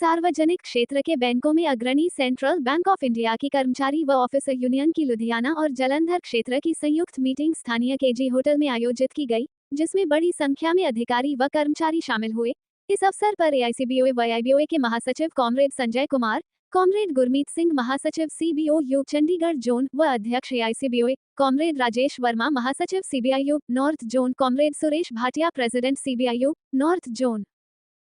सार्वजनिक क्षेत्र के बैंकों में अग्रणी सेंट्रल बैंक ऑफ इंडिया की कर्मचारी व ऑफिसर यूनियन की लुधियाना और जालंधर क्षेत्र की संयुक्त मीटिंग स्थानीय केजी होटल में आयोजित की गई, जिसमें बड़ी संख्या में अधिकारी व कर्मचारी शामिल हुए। इस अवसर पर एआईसीबीओए व आईबीओए के महासचिव कॉमरेड संजय कुमार, कॉमरेड गुरमीत सिंह, महासचिव सीबीओयू चंडीगढ़ जोन व अध्यक्ष एआईसीबीओए कॉमरेड राजेश वर्मा, महासचिव CBIU north zone comrade Suresh Bhatia, president CBIU north zone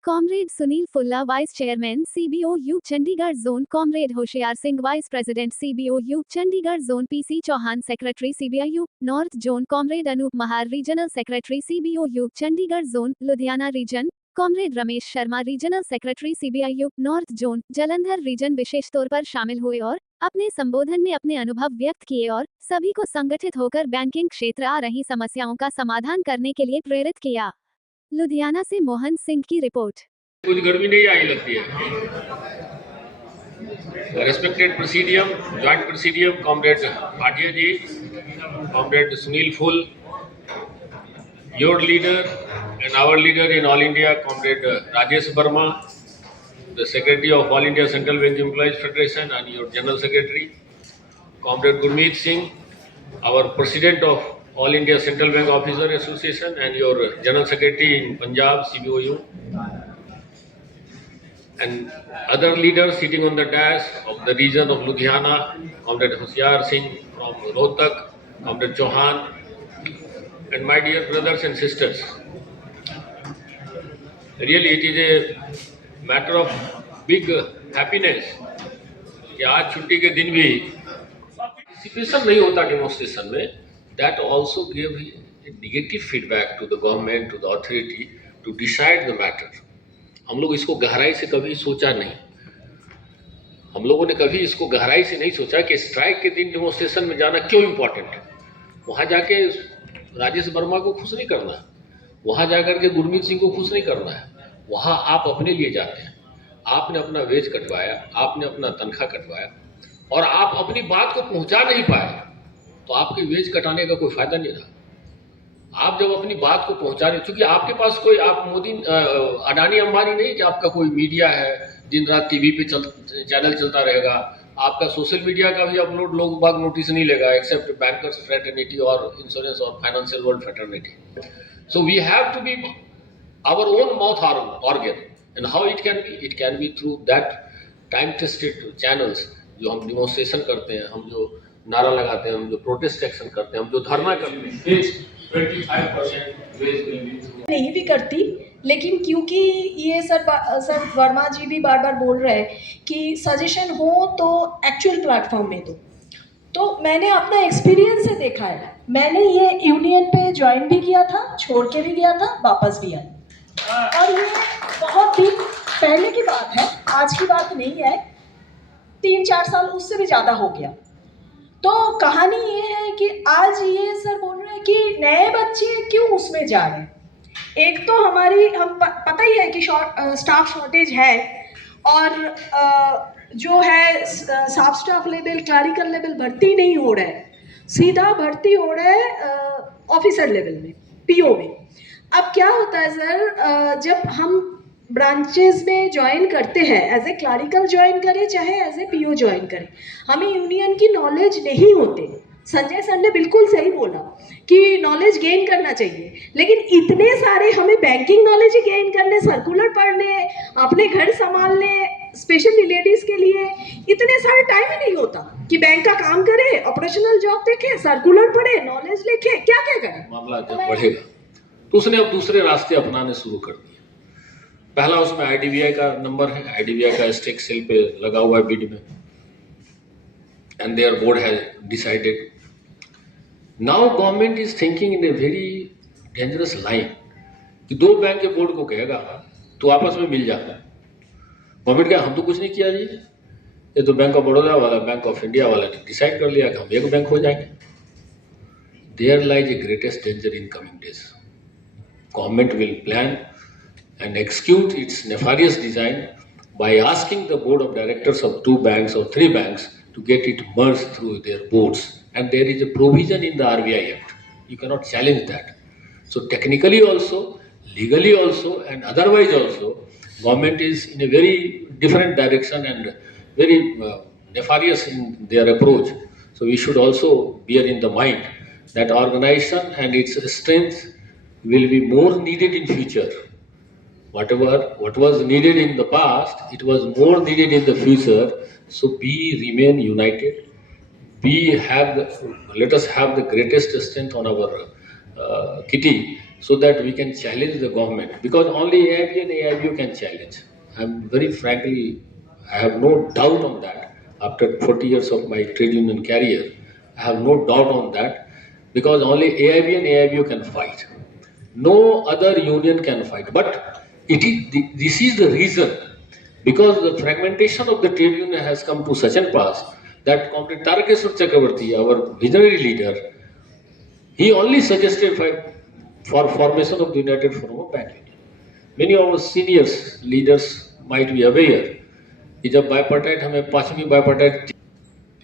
comrade Sunil Phulla, vice chairman CBOU Chandigarh zone comrade Hoshiyar Singh, vice president CBOU Chandigarh zone PC Chauhan, secretary CBIU north zone comrade Anoop Mahar, regional secretary CBOU Chandigarh zone Ludhiana region comrade Ramesh Sharma, regional secretary CBIU north zone Jalandhar region विशेष तौर पर शामिल हुए और अपने संबोधन में अपने अनुभव व्यक्त किए और सभी को संगठित होकर बैंकिंग क्षेत्र आ रही समस्याओं का समाधान करने के लिए प्रेरित किया। लुधियाना से मोहन सिंह की रिपोर्ट। कुछ गर्मी नहीं आई लगती है। Respected presidium, joint presidium, comrade Bhatia ji, comrade Sunil फुल, your leader and our leader in All India, Comrade Rajesh Verma, the Secretary of All India Central Bank Employees Federation, and your General Secretary, Comrade Gurmeet Singh, our President of All India Central Bank Officer Association, and your General Secretary in Punjab, CBOU, and other leaders sitting on the dais of the region of Ludhiana, Comrade Hoshiyar Singh from Rohtak, Comrade Chauhan, and my dear brothers and sisters. Really, it is a matter of big happiness कि आज छुट्टी के दिन भी participation नहीं होता demonstration में. That also gave a negative feedback to the government, to the authority to decide the matter. हम लोग इसको गहराई से कभी सोचा नहीं. हम लोगों ने कभी इसको गहराई से नहीं सोचा कि स्ट्राइक के दिन डेमोन्स्ट्रेशन में जाना क्यों इम्पोर्टेंट है. वहाँ जाके राजेश वर्मा को खुश नहीं करना है, वहाँ जाकर के गुरमीत सिंह को खुश नहीं करना है. वहाँ आप अपने लिए जाते हैं. आपने अपना वेज कटवाया, आपने अपना तनख्वाह कटवाया और आप अपनी बात को पहुँचा नहीं पाए तो आपके वेज कटाने का कोई फायदा नहीं रहा. आप जब अपनी बात को पहुँचाने, क्योंकि आपके पास कोई, आप मोदी अडानी अंबानी नहीं कि आपका कोई मीडिया है दिन रात टीवी पे चैनल चलता रहेगा. आपका सोशल मीडिया का भी अपलोड लोग बाग नोटिस नहीं लेगा एक्सेप्ट बैंकर्स फ्रेटर्निटी और इंश्योरेंस और financial world fraternity. So we have to be our own mouth organ, and how it can be through that time tested channels. जो हम डिमोन्स्ट्रेशन करते हैं, हम जो नारा लगाते हैं, हम जो प्रोटेस्ट एक्शन करते हैं, हम जो धरना करते हैं, 25% वेज विल बी थ्रू. नहीं भी करती, लेकिन क्योंकि ये सर वर्मा जी भी बार बार बोल रहे हैं कि सजेशन हो तो एक्चुअल प्लेटफॉर्म में दो. तो मैंने अपना एक्सपीरियंस से देखा है. मैंने ये यूनियन पे ज्वाइन भी किया था, छोड़ के भी गया था, वापस भी आया. और ये बहुत दिन पहले की बात है, आज की बात नहीं है. 3-4 साल उससे भी ज़्यादा हो गया. तो कहानी ये है कि आज ये सर बोल रहे हैं कि नए बच्चे क्यों उसमें जा रहे हैं. एक तो हम पता ही है कि स्टाफ शॉर्टेज है, और जो है स्टाफ लेवल, क्लरिकल लेवल भर्ती नहीं हो रहा है, सीधा भर्ती हो रहा है ऑफिसर लेवल में, पीओ में. अब क्या होता है सर, जब हम ब्रांचेस में ज्वाइन करते हैं, एज ए क्लरिकल ज्वाइन करें चाहे एज ए पीओ ज्वाइन करें, हमें यूनियन की नॉलेज नहीं होते. संजय सर ने बिल्कुल सही बोला कि नॉलेज गेन करना चाहिए, लेकिन इतने सारे हमें बैंकिंग नॉलेज ही गेन करने, सर्कुलर पढ़ने, अपने घर संभालने, स्पेशली लेडीज़ के लिए इतने सारे टाइम ही नहीं होता कि बैंक का काम करे, ऑपरेशनल जॉब देखे, सर्कुलर पढ़े, नॉलेज लिखे, क्या क्या करें. मामला जब बढ़ेगा तो उसने अब दूसरे रास्ते अपनाने शुरू कर दिए. पहला उसमें आईडीबीआई का नंबर है, आईडीबीआई का स्टेक सेल पे लगा हुआ है बिड में, and their board has decided. Now government is thinking in a very dangerous line कि 2 बैंक के बोर्ड को कहेगा तो आपस में मिल जाता है. गवर्नमेंट क्या, हम तो कुछ नहीं किया जी, ये तो बैंक ऑफ बड़ौदा वाला, बैंक ऑफ इंडिया वाला ने डिसाइड कर लिया कि हम एक बैंक हो जाएंगे. There lies a greatest danger in coming days. Government will plan and execute its nefarious design by asking the board of directors of 2 banks or 3 banks to get it merged through their boards. And there is a provision in the RBI Act. You cannot challenge that. So technically also, legally also, and otherwise also, government is in a very different direction and very nefarious in their approach. So we should also bear in the mind that organization and its strength will be more needed in future. What was needed in the past, it was more needed in the future. So we remain united. Let us have the greatest strength on our kitty, so that we can challenge the government, because only AIB and AIBU can challenge. I'm very frankly, I have no doubt on that. After 40 years of my trade union career, I have no doubt on that, because only AIB and AIBU can fight. No other union can fight. But this is the reason, because the fragmentation of the trade union has come to such a pass that Comrade Tarakeswar Chakravarti, our visionary leader, he only suggested for formation of the United Forum of Bank Union. Many of our seniors leaders might be aware कि जब bipartite हमें पांचवी bipartite,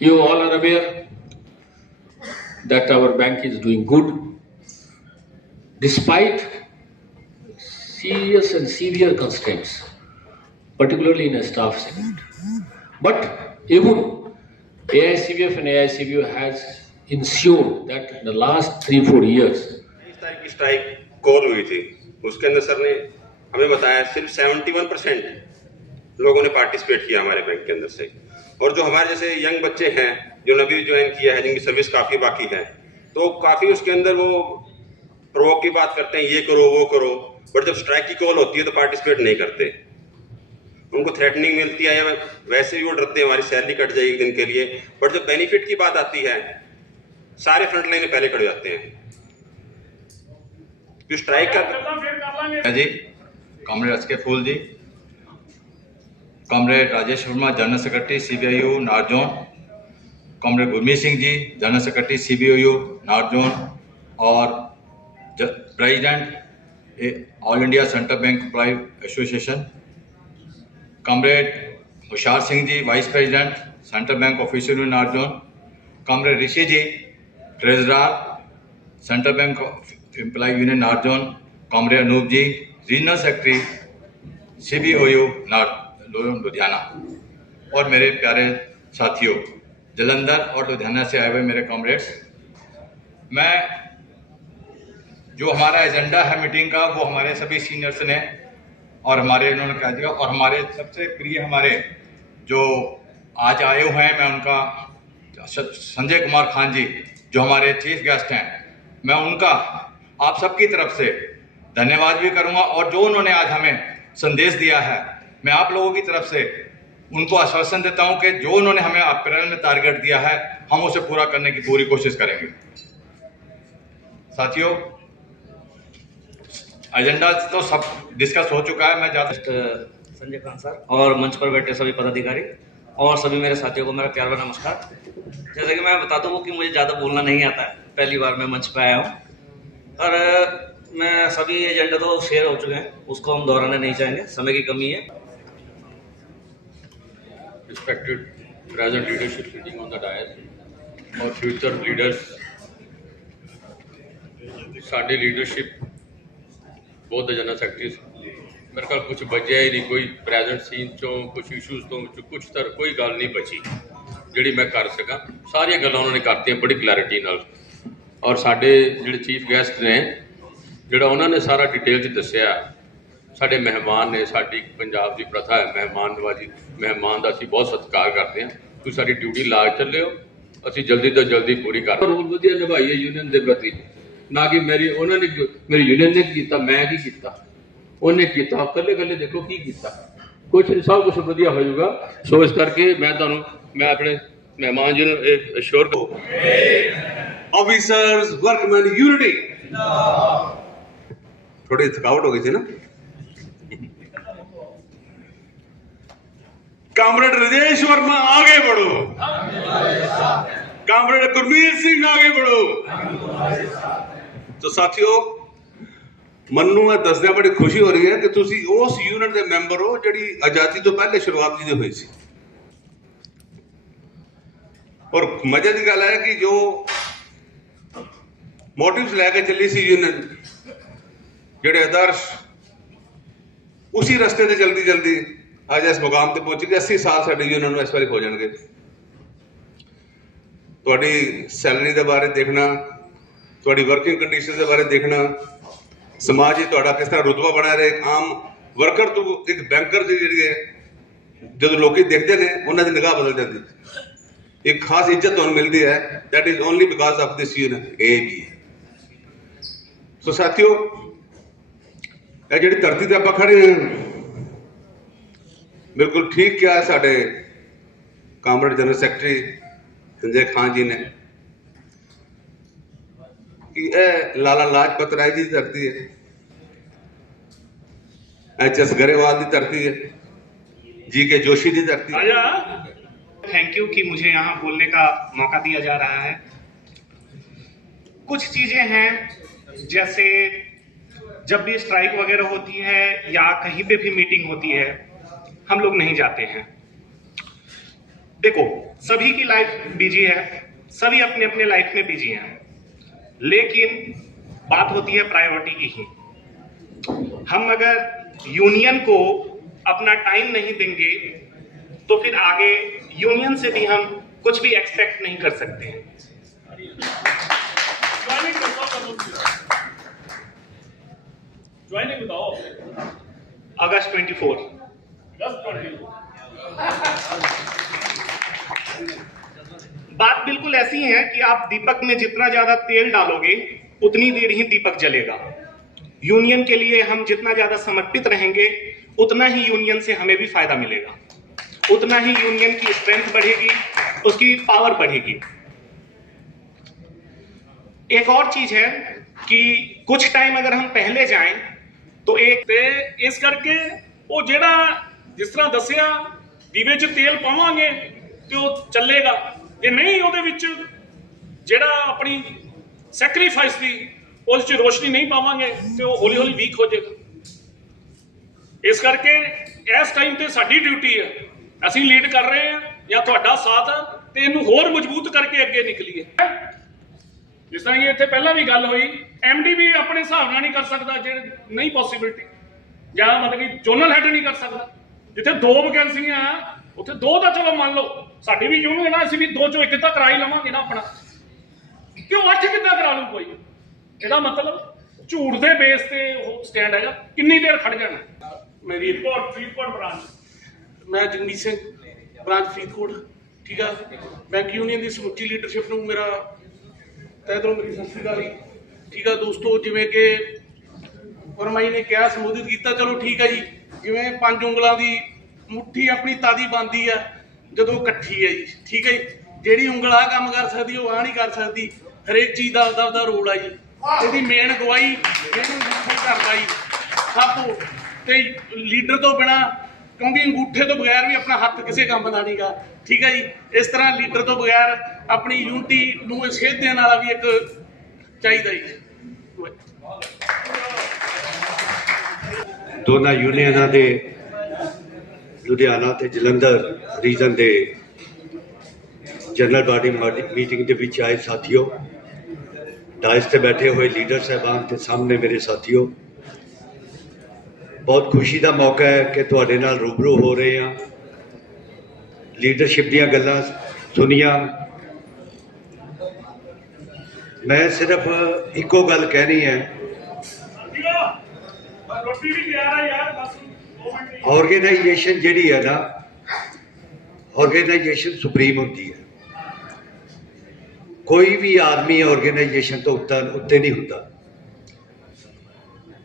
you all are aware that our bank is doing good despite serious and severe constraints, particularly in a staff segment. But even AICBF and AICBU has ensured that in the last 3-4 years, इस तारीख की strike call हुई थी, उसके अंदर sir ने हमें बताया सिर्फ 71% लोगों ने पार्टिसिपेट किया हमारे बैंक के अंदर से। और जो हमारे जैसे यंग बच्चे हैं जो नवी ज्वाइन किया है, जिनकी सर्विस काफ़ी बाकी है, तो काफ़ी उसके अंदर वो प्रोवोक की बात करते हैं, ये करो वो करो, बट जब स्ट्राइक की कॉल होती है तो पार्टिसिपेट नहीं करते। उनको थ्रेटनिंग मिलती है या वैसे ही वो डरते हैं हमारी सैलरी कट जाएगी एक दिन के लिए, बट जब बेनिफिट की बात आती है सारे फ्रंट लाइन में पहले खड़े जाते हैं। जो स्ट्राइक का जी, comrade S K. Phool ji, comrade Rajesh Verma general secretary CBIU north zone, comrade Gurmeet Singh ji general secretary CBIU north zone और president all India central bank employ association, comrade Hushar Singh ji vice president central bank officer union north zone, comrade Rishi ji treasurer central bank employ union north zone, comrade Anoop ji regional secretary CBIU north Ludhiana, और मेरे प्यारे साथियों जलंधर और लुधियाना से आए हुए मेरे कॉमरेड्स, मैं जो हमारा एजेंडा है मीटिंग का वो हमारे सभी सीनियर्स ने और हमारे इन्होंने कह दिया, और हमारे सबसे प्रिय हमारे जो आज आए हुए हैं, मैं उनका संजय कुमार खान जी जो हमारे चीफ गेस्ट हैं, मैं उनका आप सबकी तरफ से धन्यवाद भी करूंगा, और जो उन्होंने आज हमें संदेश दिया है मैं आप लोगों की तरफ से उनको आश्वासन देता हूं कि जो उन्होंने हमें अप्रैल में टारगेट दिया है हम उसे पूरा करने की पूरी कोशिश करेंगे। साथियों, एजेंडा तो सब डिस्कस हो चुका है, मैं ज्यादा संजय खान सर और मंच पर बैठे सभी पदाधिकारी और सभी मेरे साथियों को मेरा प्यार भरा नमस्कार। जैसे कि मैं बता दूं कि मुझे ज़्यादा बोलना नहीं आता है, पहली बार मैं मंच पर आया हूं, पर मैं सभी एजेंडा तो शेयर हो चुके हैं, उसको हम दोहराना नहीं चाहेंगे, समय की कमी है। Respected present leadership sitting on the dais, और future leaders, साडी लीडरशिप बहुत जनरल सैकटरीज मेरे ख्याल कुछ बचिया ही नहीं, कोई प्रेजेंट सीन चो कुछ इशूज तो कुछ तर कोई गल नहीं बची जिहड़ी मैं कर सका, सारिया गल्लां उन्होंने करतियां बड़ी क्लैरिटी नाल। और साडे जिहड़े चीफ गैस्ट ने जिहड़ा उन्होंने सारा डिटेल च दस्सिया, साडे मेहमान ने, साडी पंजाब की प्रथा है मेहमान नवाजी, मेहमान का असीं बहुत सत्कार करते हैं। तुसीं साडी ड्यूटी ला चले हो, असीं जल्दी तो जल्दी पूरी कर रोल वधिया निभाई है यूनियन के प्रति, ना कि मेरी यूनियन ने किया मैं की किया, उन्हें किया कल्ले कल्ले देखो की किया, कुछ सब कुछ वधिया हो जाएगा। सो इस करके मैं अपने मेहमान जी ने श्योर ऑफिसर्स वर्कमैन यूनिटी। थोड़ी थकावट हो गई थी ना। कॉमरेड राजेश वर्मा आगे बढ़ो, कॉमरेड गुरमीत सिंह आगे बढ़ो। तो साथियों, मन्नू मैं दसदिया बड़ी खुशी हो रही है कि तुसी उस यूनिट के मैंबर हो जिहड़ी आजादी तो पहले शुरुआत की हुई सी, और मजे की गल है कि जो मोटिव्स लैके चली सी यूनियन, जिहड़े आदर्श उसी रस्ते से जल्दी जल्दी अज इस मुकाम पर पहुंचे कि 80 साल साडी यूनियन इस बार हो जाएंगे। तुहाडी सैलरी के बारे देखना, तुहाडी वर्किंग कंडीशन के बारे देखना, समाज ही तुहाडा किस तरह रुतबा बना रहे, आम वर्कर तो एक बैंकर की जी जो लोग देखते हैं उन्होंने निगाह बदल जाती है, एक खास इज्जत तुहानूं मिलती है। That is only because of this union A B. So साथियों, ये जी धरती पर आप खड़े हैं, बिल्कुल ठीक क्या है साडे comrade general secretary Sanjay Khan ji ने कि यह लाला लाजपत राय जी की धरती है, HS गरेवाल की धरती है, GK जोशी की धरती है। थैंक यू कि मुझे यहाँ बोलने का मौका दिया जा रहा है। कुछ चीजें हैं जैसे जब भी स्ट्राइक वगैरह होती है या कहीं पे भी मीटिंग होती है हम लोग नहीं जाते हैं। देखो, सभी की लाइफ बिजी है, सभी अपने अपने लाइफ में बिजी हैं, लेकिन बात होती है प्रायोरिटी की ही। हम अगर यूनियन को अपना टाइम नहीं देंगे तो फिर आगे यूनियन से भी हम कुछ भी एक्सपेक्ट नहीं कर सकते हैं। अगस्त 24। बात बिल्कुल ऐसी है कि आप दीपक में जितना ज्यादा तेल डालोगे उतनी देर ही दीपक जलेगा। यूनियन के लिए हम जितना ज्यादा समर्पित रहेंगे उतना ही यूनियन से हमें भी फायदा मिलेगा, उतना ही यूनियन की स्ट्रेंथ बढ़ेगी, उसकी पावर बढ़ेगी। एक और चीज है कि कुछ टाइम अगर हम पहले जाएं तो इस करके वो जेड़ा जिस तरह दसिया दीवे च तेल पावांगे तो चलेगा, जे नहीं ਉਹਦੇ ਵਿੱਚ ਜਿਹੜਾ ਆਪਣੀ ਸੈਕਰੀਫਾਈਸ ਦੀ ਉਸ ਚ ਰੋਸ਼ਨੀ ਨਹੀਂ ਪਾਵਾਂਗੇ ਤੇ ਉਹ ਹੌਲੀ ਹੌਲੀ ਵੀਕ ਹੋ ਜਾਏਗਾ। ਇਸ ਕਰਕੇ ਇਸ ਟਾਈਮ ਤੇ ਸਾਡੀ ਡਿਊਟੀ ਹੈ, ਅਸੀਂ ਲੀਡ ਕਰ ਰਹੇ ਹਾਂ ਜਾਂ ਤੁਹਾਡਾ ਸਾਥ ਹੈ ਤੇ ਇਹਨੂੰ ਹੋਰ ਮਜ਼ਬੂਤ ਕਰਕੇ ਅੱਗੇ ਨਿਕਲੀਏ। ਜਿਸ ਤਰ੍ਹਾਂ ਕਿ ਇੱਥੇ ਪਹਿਲਾਂ ਵੀ ਗੱਲ ਹੋਈ, MD ਵੀ ਆਪਣੇ ਹਿਸਾਬ ਨਾਲ ਨਹੀਂ ਕਰ ਸਕਦਾ, ਜੇ ਨਹੀਂ ਪੋਸੀਬਿਲਿਟੀ, ਜਾਂ ਮਤਲਬ ਕਿ ਜ਼ੋਨਲ ਹੈਡ ਨਹੀਂ ਕਰ ਸਕਦਾ। ਜਿੱਥੇ 2 ਵੈਕੈਂਸੀਆਂ ਉੱਥੇ 2 ਦਾ ਚਲੋ ਮੰਨ ਲਓ, ਸਾਡੀ ਵੀ ਯੂਨੀਅਨ ਆ, ਅਸੀਂ ਵੀ 2 ਚੋਂ 1 ਤਾਂ ਕਰਾ ਹੀ ਲਵਾਂਗੇ ਨਾ ਆਪਣਾ, ਕਿਉਂ 8 ਕਿੱਦਾਂ ਕਰਾ ਲੂ ਕੋਈ? ਇਹਦਾ ਮਤਲਬ ਝੂਠ ਦੇ ਬੇਸ ਤੇ ਉਹ ਸਟੈਂਡ ਹੈਗਾ, ਕਿੰਨੀ ਦੇਰ ਖੜ ਜਾਣਾ। ਮੇਰੀ ਫਰੀਦਕੋਟ ਬ੍ਰਾਂਚ, ਮੈਂ ਜਗਮੀਤ ਸਿੰਘ, ਬ੍ਰਾਂਚ ਫਰੀਦਕੋਟ, ਠੀਕ ਆ। ਬੈਂਕ ਯੂਨੀਅਨ ਦੀ ਸਮੁੱਚੀ ਲੀਡਰਸ਼ਿਪ ਨੂੰ ਮੇਰਾ ਤਹਿ ਦਿਲੋਂ ਮੇਰੀ ਸਤਿ ਸ਼੍ਰੀ ਅਕਾਲ ਜੀ, ਠੀਕ ਆ। ਦੋਸਤੋ, ਜਿਵੇਂ ਕਿ ਵਰਮਾਈ ਨੇ ਕਿਹਾ, ਸੰਬੋਧਿਤ ਕੀਤਾ, ਚਲੋ ਠੀਕ ਹੈ ਜੀ। ਜਿਵੇਂ 5 ਉਂਗਲਾਂ ਦੀ ਮੁੱਠੀ ਆਪਣੀ ਤਾਦੀ ਬਣਦੀ ਆ ਜਦੋਂ ਇਕੱਠੀ ਹੈ ਜੀ, ਠੀਕ ਹੈ ਜੀ। ਜਿਹੜੀ ਉਂਗਲ ਆਹ ਕੰਮ ਕਰ ਸਕਦੀ ਉਹ ਆਹ ਨਹੀਂ ਕਰ ਸਕਦੀ, ਹਰੇਕ ਚੀਜ਼ ਦਾ ਆਪਦਾ ਰੋਲ ਆ ਜੀ। ਇਹਦੀ ਮੇਨ ਗਵਾਹੀ ਇਹਨੂੰ ਕਰਦਾ ਜੀ ਸਭ ਤੇ ਲੀਡਰ ਤੋਂ ਬਿਨਾਂ, ਕਿਉਂਕਿ ਅੰਗੂਠੇ ਤੋਂ ਬਗੈਰ ਵੀ ਆਪਣਾ ਹੱਥ ਕਿਸੇ ਕੰਮ ਦਾ ਨਹੀਂਗਾ, ਠੀਕ ਹੈ ਜੀ। ਇਸ ਤਰ੍ਹਾਂ ਲੀਡਰ ਤੋਂ ਬਗੈਰ ਆਪਣੀ ਯੂਨਿਟੀ ਨੂੰ ਸੇਧ ਦੇਣ ਵਾਲਾ ਵੀ ਇੱਕ ਚਾਹੀਦਾ ਜੀ। ਦੋਨਾਂ ਯੂਨੀਅਨਾਂ ਦੇ ਲੁਧਿਆਣਾ ਤੇ ਜਲੰਧਰ ਰੀਜਨ ਦੇ ਜਨਰਲ ਬਾਡੀ ਮੀਟਿੰਗ ਦੇ ਵਿੱਚ ਆਏ ਸਾਥੀਓ, ਡਾਇਸ ਤੇ ਬੈਠੇ ਹੋਏ ਲੀਡਰ ਸਾਹਿਬਾਨ ਤੇ ਸਾਹਮਣੇ ਮੇਰੇ ਸਾਥੀਓ, ਬਹੁਤ ਖੁਸ਼ੀ ਦਾ ਮੌਕਾ ਹੈ ਕਿ ਤੁਹਾਡੇ ਨਾਲ ਰੂਬਰੂ ਹੋ ਰਹੇ ਹਾਂ। ਲੀਡਰਸ਼ਿਪ ਦੀਆਂ ਗੱਲਾਂ ਸੁਣੀਆਂ। ਮੈਂ ਸਿਰਫ ਇੱਕੋ ਗੱਲ ਕਹਿਣੀ ਹੈ, ਆਰਗੇਨਾਈਜੇਸ਼ਨ ਜਿਹੜੀ ਹੈ ਨਾ, ਆਰਗੇਨਾਈਜੇਸ਼ਨ ਸੁਪਰੀਮ ਹੁੰਦੀ ਹੈ। ਕੋਈ ਵੀ ਆਦਮੀ ਆਰਗੇਨਾਈਜੇਸ਼ਨ ਤੋਂ ਉੱਤੇ ਨਹੀਂ ਹੁੰਦਾ।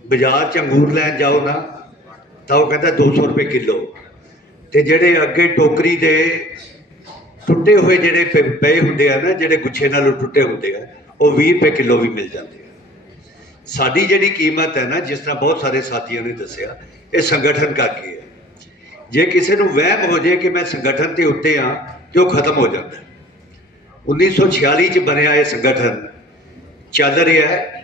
ਬਾਜ਼ਾਰ 'ਚ ਅੰਗੂਰ ਲੈਣ ਜਾਓ ਨਾ ਤਾਂ ਉਹ ਕਹਿੰਦਾ 200 ਰੁਪਏ ਕਿਲੋ, ਤੇ ਜਿਹੜੇ ਅੱਗੇ ਟੋਕਰੀ ਦੇ ਟੁੱਟੇ ਹੋਏ ਜਿਹੜੇ ਪਏ ਹੁੰਦੇ ਆ ਨਾ, ਜਿਹੜੇ ਗੁੱਛੇ ਨਾਲੋਂ ਟੁੱਟੇ ਹੁੰਦੇ ਆ, ਉਹ 20 ਰੁਪਏ ਕਿਲੋ ਵੀ ਮਿਲ ਜਾਂਦੇ ਆ। ਸਾਡੀ ਜਿਹੜੀ ਕੀਮਤ ਹੈ ਨਾ, ਜਿਸ ਤਰ੍ਹਾਂ ਬਹੁਤ ਸਾਰੇ ਸਾਥੀਆਂ ਨੇ ਦੱਸਿਆ, ਇਹ ਸੰਗਠਨ ਕਰਕੇ ਹੈ। ਜੇ ਕਿਸੇ ਨੂੰ ਵਹਿਮ ਹੋ ਜਾਏ ਕਿ ਮੈਂ ਸੰਗਠਨ ਦੇ ਉੱਤੇ ਹਾਂ ਤੇ ਉਹ ਖਤਮ ਹੋ ਜਾਂਦਾ। 1946 'ਚ ਬਣਿਆ ਇਹ ਸੰਗਠਨ ਚੱਲ ਰਿਹਾ ਹੈ।